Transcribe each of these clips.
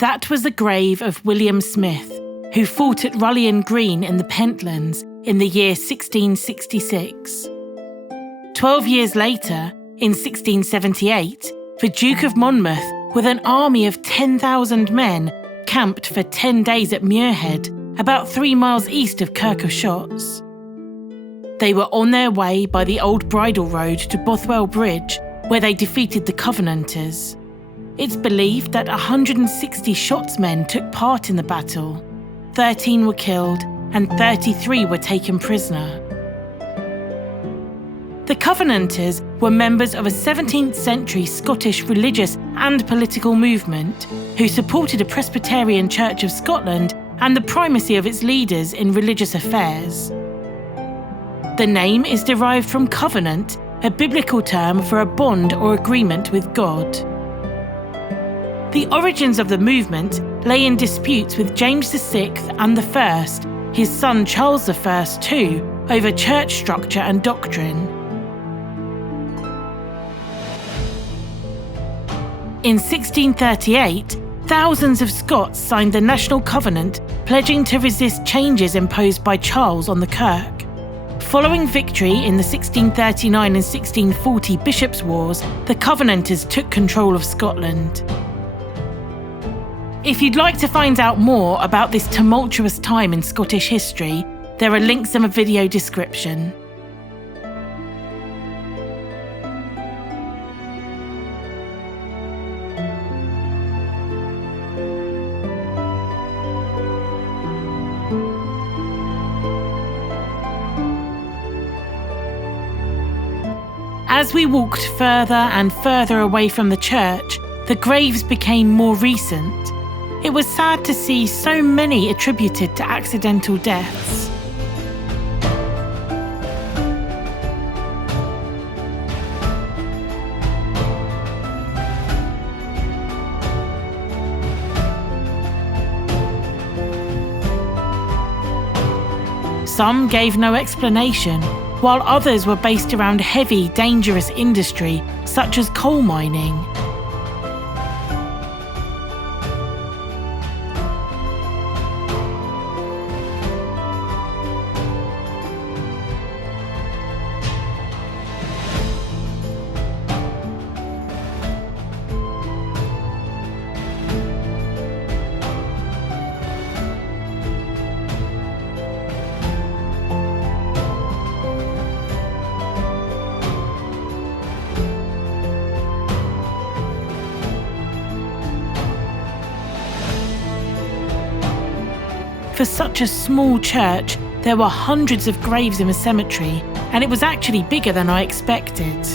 That was the grave of William Smith, who fought at Rullion Green in the Pentlands in the year 1666. 12 years later, in 1678, the Duke of Monmouth, with an army of 10,000 men, camped for 10 days at Muirhead, about 3 miles east of Kirk of Shotts. They were on their way by the old bridle road to Bothwell Bridge, where they defeated the Covenanters. It's believed that 160 Shotts men took part in the battle. 13 were killed and 33 were taken prisoner. The Covenanters were members of a 17th century Scottish religious and political movement who supported a Presbyterian Church of Scotland and the primacy of its leaders in religious affairs. The name is derived from covenant, a biblical term for a bond or agreement with God. The origins of the movement lay in disputes with James VI and I, his son Charles I too, over church structure and doctrine. In 1638, thousands of Scots signed the National Covenant, pledging to resist changes imposed by Charles on the Kirk. Following victory in the 1639 and 1640 Bishops' Wars, the Covenanters took control of Scotland. If you'd like to find out more about this tumultuous time in Scottish history, there are links in the video description. As we walked further and further away from the church, the graves became more recent. It was sad to see so many attributed to accidental deaths. Some gave no explanation, while others were based around heavy, dangerous industry such as coal mining. For such a small church, there were hundreds of graves in the cemetery, and it was actually bigger than I expected.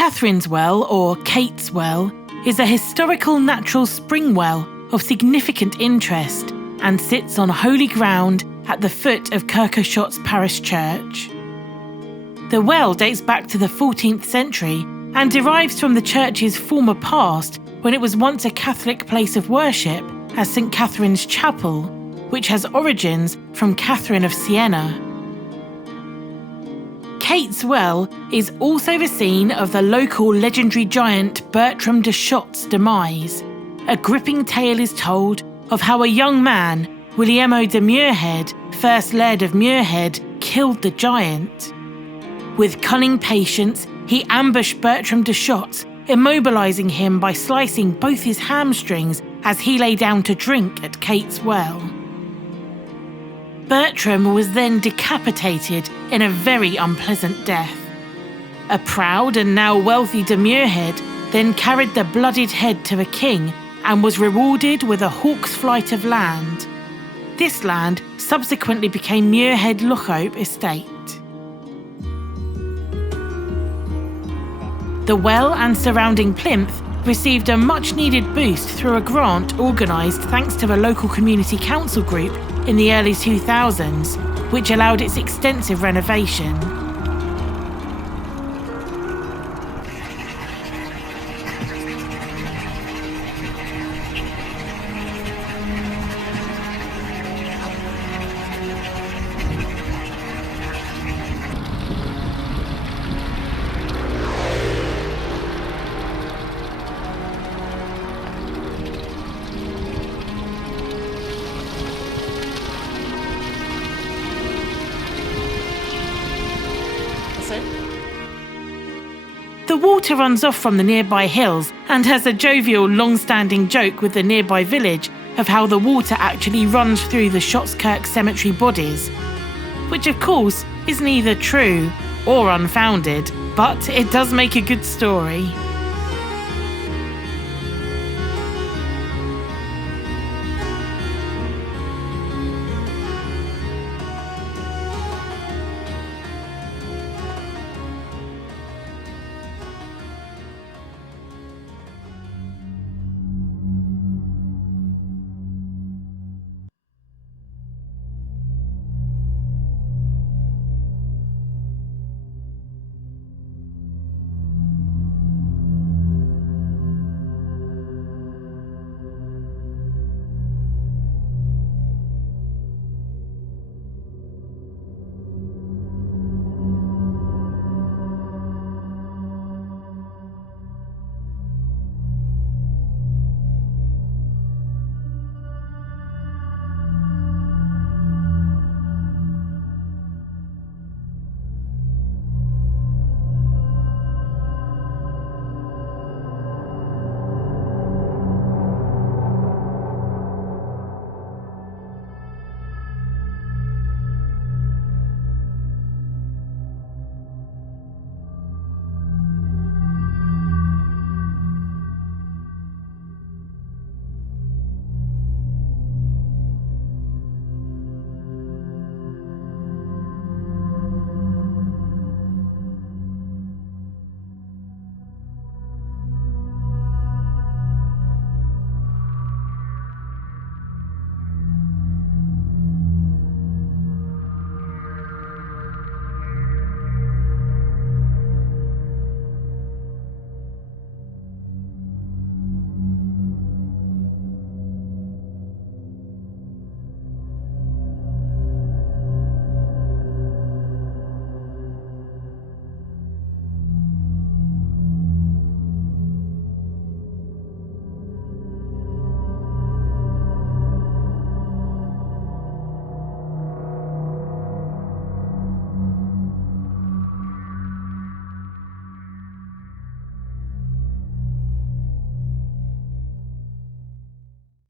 Catherine's Well, or Kate's Well, is a historical natural spring well of significant interest and sits on holy ground at the foot of Kirk parish church. The well dates back to the 14th century and derives from the church's former past, when it was once a Catholic place of worship as St. Catherine's Chapel, which has origins from Catherine of Siena. Kate's Well is also the scene of the local legendary giant Bertram de Schott's demise. A gripping tale is told of how a young man, Williamo de Muirhead, first Laird of Muirhead, killed the giant. With cunning patience, he ambushed Bertram de Schott, immobilising him by slicing both his hamstrings as he lay down to drink at Kate's Well. Bertram was then decapitated in a very unpleasant death. A proud and now wealthy de Muirhead then carried the bloodied head to the king and was rewarded with a hawk's flight of land. This land subsequently became Muirhead Lochope Estate. The well and surrounding plinth received a much-needed boost through a grant organised thanks to the local community council group in the early 2000s, which allowed its extensive renovation. The water runs off from the nearby hills and has a jovial, long-standing joke with the nearby village of how the water actually runs through the Shottskirk cemetery bodies, which of course is neither true or unfounded, but it does make a good story.